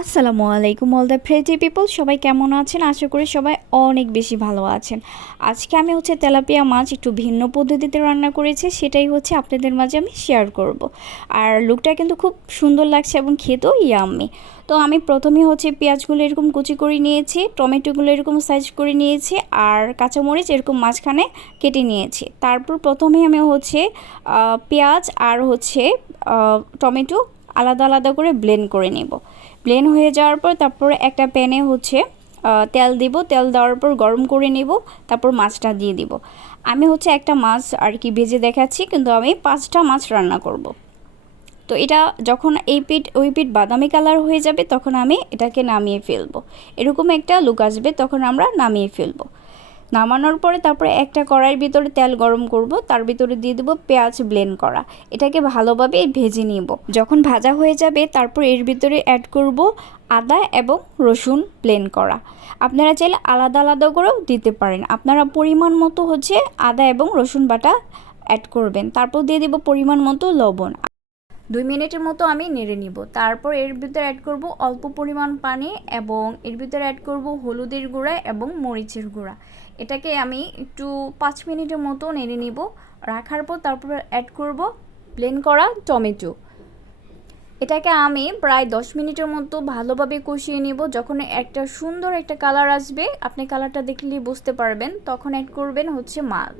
আসসালামু আলাইকুম all the ফ্রেজি people সবাই কেমন আছেন? আশা করি সবাই অনেক বেশি ভালো আছেন। আজকে আমি হচ্ছে তেলাপিয়া মাছ একটু ভিন্ন পদ্ধতিতে রান্না করেছি, সেটাই হচ্ছে আপনাদের মাঝে আমি শেয়ার করব। আর লুকটা কিন্তু খুব সুন্দর লাগছে এবং খেতেও ইয়াম্মি তো আমি প্রথমে হচ্ছে পেঁয়াজগুলো এরকম কুচি করে নিয়েছি, টমেটোগুলো এরকম সাইজ করে নিয়েছি, আর কাঁচামরিচ এরকম মাঝখানে কেটে নিয়েছি। তারপর প্রথমে আমি হচ্ছে পেঁয়াজ আর হচ্ছে টমেটো আলাদা আলাদা করে ব্লেন্ড করে নেব। ব্লেন্ড হয়ে যাওয়ার পর তারপর একটা প্যানে হচ্ছে তেল দিব, তেল দেওয়ার পর গরম করে নেব, তারপর মাছটা দিয়ে দিব। আমি হচ্ছে একটা মাছ আর কি ভেজে দেখাচ্ছি, কিন্তু আমি পাঁচটা মাছ রান্না করব। তো এটা যখন এই পিঠ, ওই পিঠ বাদামি কালার হয়ে যাবে, তখন আমি এটাকে নামিয়ে ফেলব। এরকম একটা লুক আসবে, তখন আমরা নামিয়ে ফেলব। নামানোর পরে তারপরে একটা কড়াইয়ের ভিতরে তেল গরম করব, তার ভিতরে দিয়ে দেবো পেঁয়াজ ব্লেন্ড করা। এটাকে ভালোভাবে ভেজে নিব। যখন ভাজা হয়ে যাবে, তারপর এর ভিতরে অ্যাড করব আদা এবং রসুন ব্লেন্ড করা। আপনারা চাইলে আলাদা আলাদা করেও দিতে পারেন। আপনারা পরিমাণ মতো হচ্ছে আদা এবং রসুন বাটা অ্যাড করবেন। তারপর দিয়ে দেবো পরিমাণ মতো লবণ। দুই মিনিটের মতো আমি নেড়ে নিব। তারপর এর ভিতরে অ্যাড করব অল্প পরিমাণ পানি এবং এর ভিতরে অ্যাড করব হলুদের গুঁড়া এবং মরিচের গুঁড়া। এটাকে আমি একটু পাঁচ মিনিটের মতো নেড়ে নিব। রাখার পর তারপর অ্যাড করব ব্লেন্ড করা টমেটো। এটাকে আমি প্রায় দশ মিনিটের মতো ভালোভাবে কষিয়ে নিব। যখন একটা সুন্দর একটা কালার আসবে, আপনি কালারটা দেখলে বুঝতে পারবেন। তখন অ্যাড করবেন হচ্ছে মাছ।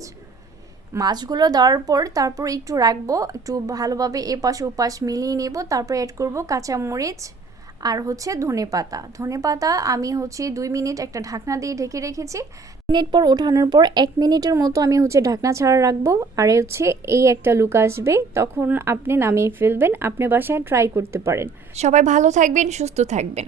মাছগুলো দেওয়ার পর তারপর একটু রাখব, একটু ভালোভাবে এ পাশে ওপাশ মিলিয়ে নেব, তারপর অ্যাড করব কাঁচামরিচ আর হচ্ছে ধনে পাতা। ধনে পাতা আমি হচ্ছে দুই মিনিট একটা ঢাকনা দিয়ে ঢেকে রেখেছি। মিনিট পর ওঠানোর পর এক মিনিটের মতো আমি হচ্ছে ঢাকনা ছাড়া রাখব আর হচ্ছে এই একটা লুক আসবে, তখন আপনি নামিয়ে ফেলবেন, আপনি বাসায় ট্রাই করতে পারেন। সবাই ভালো থাকবেন, সুস্থ থাকবেন।